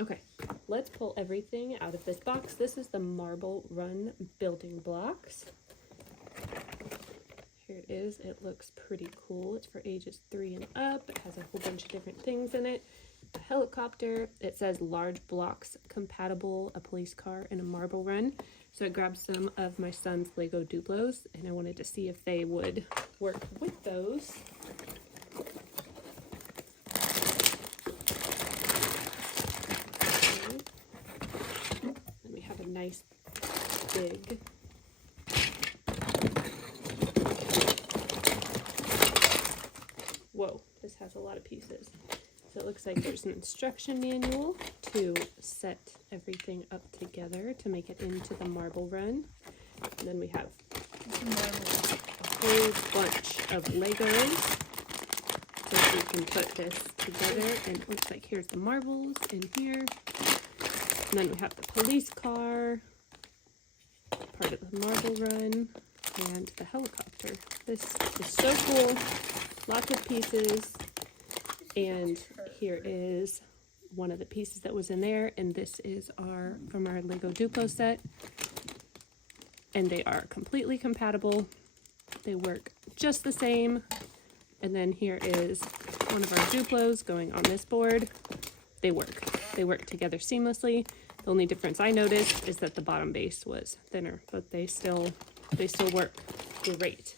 Okay, let's pull everything out of this box. This is the Marble Run building blocks. Here it is. It looks pretty cool. It's for ages 3 and up. It has a whole bunch of different things in it. A helicopter. It says large blocks compatible, a police car, and a Marble Run. So I grabbed some of my son's Lego Duplos, and I wanted to see if they would work with those. And we have a nice big whoa, this has a lot of pieces. So it looks like there's an instruction manual to set everything up together to make it into the Marble Run. And then we have a whole bunch of Legos so we can put this together. And it looks like here's the marbles in here. And then we have the police car, part of the Marble Run, and the helicopter. This is so cool. Lots of pieces. And here is one of the pieces that was in there. And this is from our Lego Duplo set. And they are completely compatible. They work just the same. And then here is one of our Duplos going on this board. They work. They work together seamlessly. The only difference I noticed is that the bottom base was thinner, but they still work great.